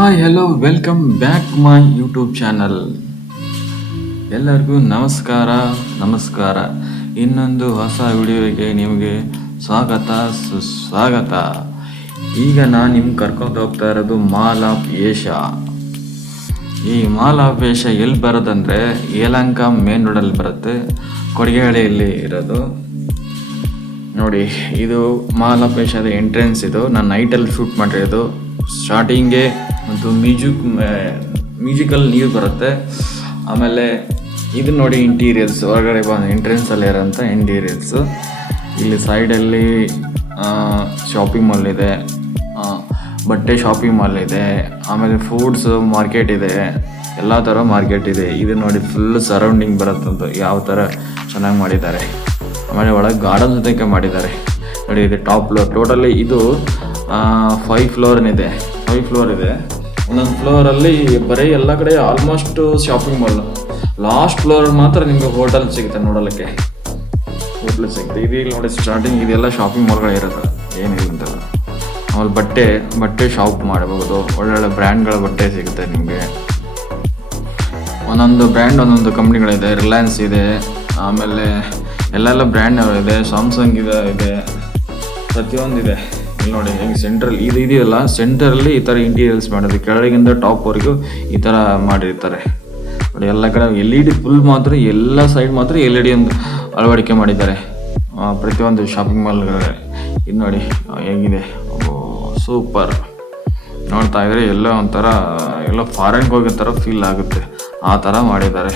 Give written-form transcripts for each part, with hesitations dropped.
Hi hello welcome back my YouTube channel. ಎಲ್ಲರಿಗೂ ನಮಸ್ಕಾರ. ಇನ್ನೊಂದು ಹೊಸ ವಿಡಿಯೋಗೆ ನಿಮಗೆ ಸುಸ್ವಾಗತ. ಈಗ ನಾನು ನಿಮ್ಗೆ ಕರ್ಕೊಂಡು ಹೋಗ್ತಾ ಇರೋದು ಮಾಲ್ ಆಫ್ ಏಷ್ಯಾ. ಈ ಮಾಲ್ ಆಫ್ ಏಷ್ಯಾ ಎಲ್ಲಿ ಬರೋದಂದರೆ ಯಲಹಂಕ ಮೇನ್ ರೋಡಲ್ಲಿ ಬರುತ್ತೆ, ಕೊಡಿಗೆಹಳ್ಳಿಯಲ್ಲಿ ಇರೋದು. ನೋಡಿ, ಇದು ಮಾಲ್ ಆಫ್ ಏಷ್ಯಾದ ಎಂಟ್ರೆನ್ಸ್. ಇದು ನಾನು ನೈಟಲ್ಲಿ ಶೂಟ್ ಮಾಡಿರೋದು. ಸ್ಟಾರ್ಟಿಂಗ್ಗೆ ಒಂದು ಮ್ಯೂಸಿಕಲ್ ನೀರು ಬರುತ್ತೆ. ಆಮೇಲೆ ಇದು ನೋಡಿ ಇಂಟೀರಿಯರ್ಸ್, ಹೊರಗಡೆ ಎಂಟ್ರೆನ್ಸಲ್ಲಿ ಇರೋಂಥ ಇಂಟೀರಿಯರ್ಸು. ಇಲ್ಲಿ ಸೈಡಲ್ಲಿ ಶಾಪಿಂಗ್ ಮಾಲ್ ಇದೆ, ಬಟ್ಟೆ ಶಾಪಿಂಗ್ ಮಾಲ್ ಇದೆ, ಆಮೇಲೆ ಫುಡ್ಸ್ ಮಾರ್ಕೆಟ್ ಇದೆ, ಎಲ್ಲ ಥರ ಮಾರ್ಕೆಟ್ ಇದೆ. ಇದು ನೋಡಿ ಫುಲ್ ಸರೌಂಡಿಂಗ್ ಬರುತ್ತಂತ ಯಾವ ಥರ ಚೆನ್ನಾಗಿ ಮಾಡಿದ್ದಾರೆ. ಆಮೇಲೆ ಒಳಗೆ ಗಾರ್ಡನ್ ಜೊತೆಗೆ ಮಾಡಿದ್ದಾರೆ ನೋಡಿ. ಇದು ಟಾಪ್ ಫ್ಲೋರ್. ಟೋಟಲಿ ಇದು 5 ಫ್ಲೋರ್ ಇದೆ. ಒಂದೊಂದು ಫ್ಲೋರಲ್ಲಿ ಬರೀ ಎಲ್ಲ ಕಡೆ almost shopping mall. Last floor ಮಾತ್ರ ನಿಮಗೆ ಹೋಟೆಲ್ ಸಿಗುತ್ತೆ, ನೋಡೋಕ್ಕೆ ಹೋಟೆಲ್ ಸಿಗುತ್ತೆ. ಇದು ಇಲ್ಲಿ ನೋಡಿ ಸ್ಟಾರ್ಟಿಂಗ್ ಇದೆಲ್ಲ ಶಾಪಿಂಗ್ ಮಾಲ್ಗಳು ಇರುತ್ತೆ, ಏನಿದೆ ಅಂತಲ್ಲ. ಆಮೇಲೆ ಬಟ್ಟೆ ಶಾಪ್ ಮಾಡಬಹುದು. ಒಳ್ಳೊಳ್ಳೆ ಬ್ರ್ಯಾಂಡ್ಗಳ ಬಟ್ಟೆ ಸಿಗುತ್ತೆ ನಿಮಗೆ. ಒಂದೊಂದು ಬ್ರ್ಯಾಂಡ್ ಒಂದೊಂದು ಕಂಪ್ನಿಗಳಿದೆ. ರಿಲಯನ್ಸ್ ಇದೆ, ಆಮೇಲೆ ಎಲ್ಲ ಬ್ರ್ಯಾಂಡ್ ಇದೆ. ಸ್ಯಾಮ್ಸಂಗ್ ಇದೆ, ಪ್ರತಿಯೊಂದಿದೆ. ಇಲ್ಲಿ ನೋಡಿ ಹೆಂಗೆ ಸೆಂಟ್ರಲ್ ಇದು ಇದೆಯಲ್ಲ, ಸೆಂಟರಲ್ಲಿ ಈ ಥರ ಇಂಟೀರಿಯರ್ಸ್ ಮಾಡೋದು, ಕೆಳಗಿಂದ ಟಾಪ್ವರೆಗೂ ಈ ಥರ ಮಾಡಿರ್ತಾರೆ ನೋಡಿ. ಎಲ್ಲ ಕಡೆ LED ಫುಲ್ ಮಾತ್ರ, ಎಲ್ಲ ಸೈಡ್ ಮಾತ್ರ LED ಒಂದು ಅಳವಡಿಕೆ ಮಾಡಿದ್ದಾರೆ ಪ್ರತಿಯೊಂದು ಶಾಪಿಂಗ್ ಮಾಲ್ಗಳಲ್ಲಿ. ಇದು ನೋಡಿ ಹೇಗಿದೆ, ಸೂಪರ್. ನೋಡ್ತಾ ಇದ್ರೆ ಎಲ್ಲ ಫಾರಿನ್ಗೆ ಹೋಗೋ ಥರ ಫೀಲ್ ಆಗುತ್ತೆ, ಆ ಥರ ಮಾಡಿದ್ದಾರೆ.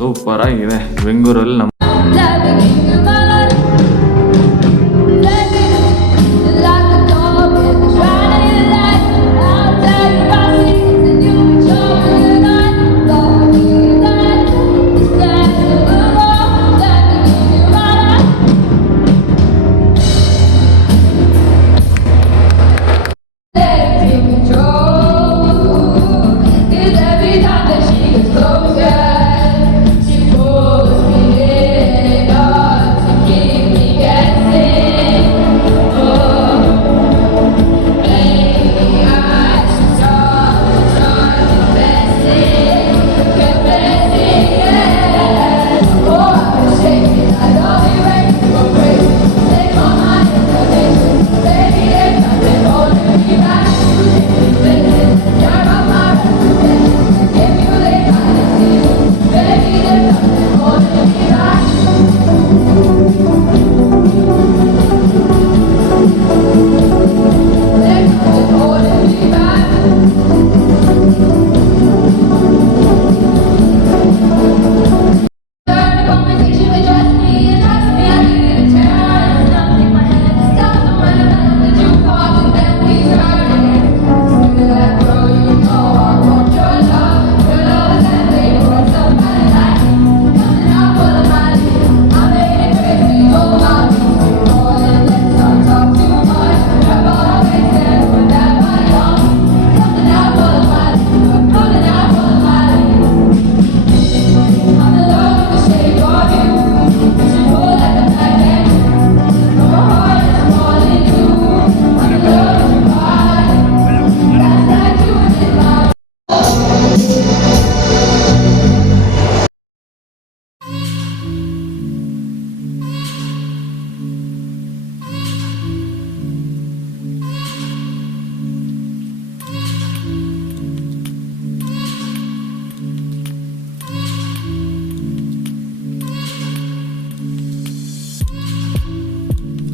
ಸೂಪರಾಗಿದೆ. ಬೆಂಗಳೂರಲ್ಲಿ ನಮ್ಮ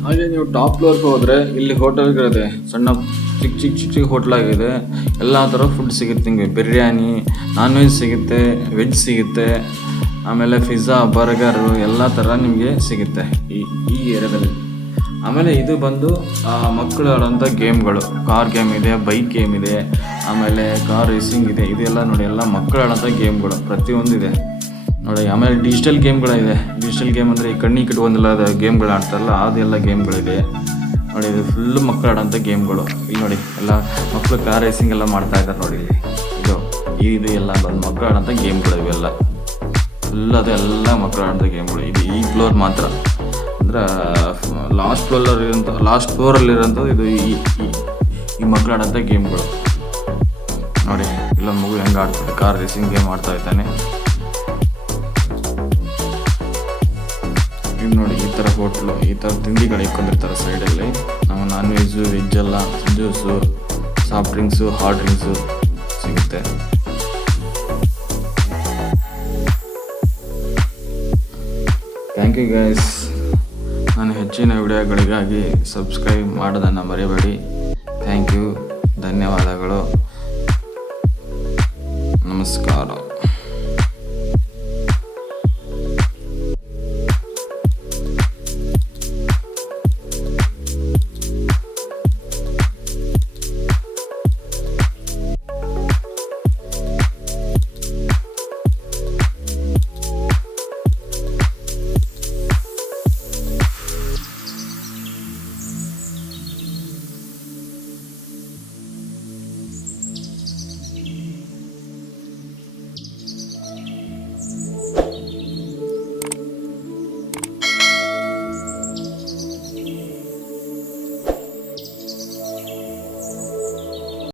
ಹಾಗೆ ನೀವು ಟಾಪ್ ಫ್ಲೋರ್ಗೆ ಹೋದರೆ ಇಲ್ಲಿ ಹೋಟೆಲ್ಗಳಿದೆ, ಸಣ್ಣ ಚಿಕ್ಕ ಹೋಟ್ಲ್ ಆಗಿದೆ. ಎಲ್ಲ ಥರ ಫುಡ್ ಸಿಗುತ್ತೆ ನಿಮಗೆ. ಬಿರಿಯಾನಿ, ನಾನ್ ವೆಜ್ ಸಿಗುತ್ತೆ, ವೆಜ್ ಸಿಗುತ್ತೆ, ಆಮೇಲೆ ಪಿಜ್ಜಾ, ಬರ್ಗರು ಎಲ್ಲ ಥರ ನಿಮಗೆ ಸಿಗುತ್ತೆ ಈ ಏರಿಯಾದಲ್ಲಿ. ಆಮೇಲೆ ಇದು ಬಂದು ಮಕ್ಕಳು ಆಡೋಂಥ ಗೇಮ್ಗಳು, ಕಾರ್ ಗೇಮ್ ಇದೆ, ಬೈಕ್ ಗೇಮ್ ಇದೆ, ಆಮೇಲೆ ಕಾರ್ ರೇಸಿಂಗ್ ಇದೆ. ಇದೆಲ್ಲ ನೋಡಿ, ಎಲ್ಲ ಮಕ್ಕಳು ಆಡೋಂಥ ಗೇಮ್ಗಳು ಪ್ರತಿಯೊಂದು ಇದೆ ನೋಡಿ. ಆಮೇಲೆ ಡಿಜಿಟಲ್ ಗೇಮ್ಗಳಿದೆ. ಡಿಜಿಟಲ್ ಗೇಮ್ ಅಂದರೆ ಈ ಕಣ್ಣಿಗೆ ಇಟ್ಕೊಂಡೆಲ್ಲ ಗೇಮ್ಗಳು ಆಡ್ತಾರಲ್ಲ, ಅದೆಲ್ಲ ಗೇಮ್ಗಳಿದೆ ನೋಡಿ. ಇದು ಫುಲ್ಲು ಮಕ್ಕಳು ಆಡೋಂಥ ಗೇಮ್ಗಳು. ಈಗ ನೋಡಿ, ಎಲ್ಲ ಮಕ್ಕಳು ಕಾರ್ ರೇಸಿಂಗ್ ಎಲ್ಲ ಮಾಡ್ತಾ ಇದ್ದಾರೆ ನೋಡಿ. ಇದು ಎಲ್ಲ ಬಂದು ಮಕ್ಕಳು ಆಡೋಂಥ ಗೇಮ್ಗಳು ಇವೆಲ್ಲ. ಫುಲ್ ಅದೆಲ್ಲ ಮಕ್ಕಳು ಆಡೋಂಥ ಗೇಮ್ಗಳು. ಇದು ಈ ಫ್ಲೋರ್ ಮಾತ್ರ, ಅಂದರೆ ಲಾಸ್ಟ್ ಫ್ಲೋರಲ್ಲಿರೋಂಥ ಇದು ಈ ಮಕ್ಕಳು ಆಡೋಂಥ ಗೇಮ್ಗಳು. ನೋಡಿ ಇಲ್ಲೊಂದು ಮಗು ಹೆಂಗೆ ಆಡ್ತದೆ, ಕಾರ್ ರೇಸಿಂಗ್ ಗೇಮ್ ಆಡ್ತಾ ಇದ್ದಾನೆ. ಇನ್ನು ನೋಡಿ ಈ ಥರ ಹೋಟ್ಲು, ಈ ಥರ ತಿಂಡಿಗಳು ಇಟ್ಕೊಂಡಿರ್ತಾರೆ ಸೈಡಲ್ಲಿ. ನಾವು ನಾನ್ ವೆಜ್ಜು, ವೆಜ್ಜೆಲ್ಲ juice, soft drinks, hot drinks ಸಿಗುತ್ತೆ. Thank you guys. ನಾನು ಹೆಚ್ಚಿನ ವಿಡಿಯೋಗಳಿಗಾಗಿ ಸಬ್ಸ್ಕ್ರೈಬ್ ಮಾಡೋದನ್ನು ಮರೆಯಬೇಡಿ. ಥ್ಯಾಂಕ್ ಯು, ಧನ್ಯವಾದಗಳು, ನಮಸ್ಕಾರ.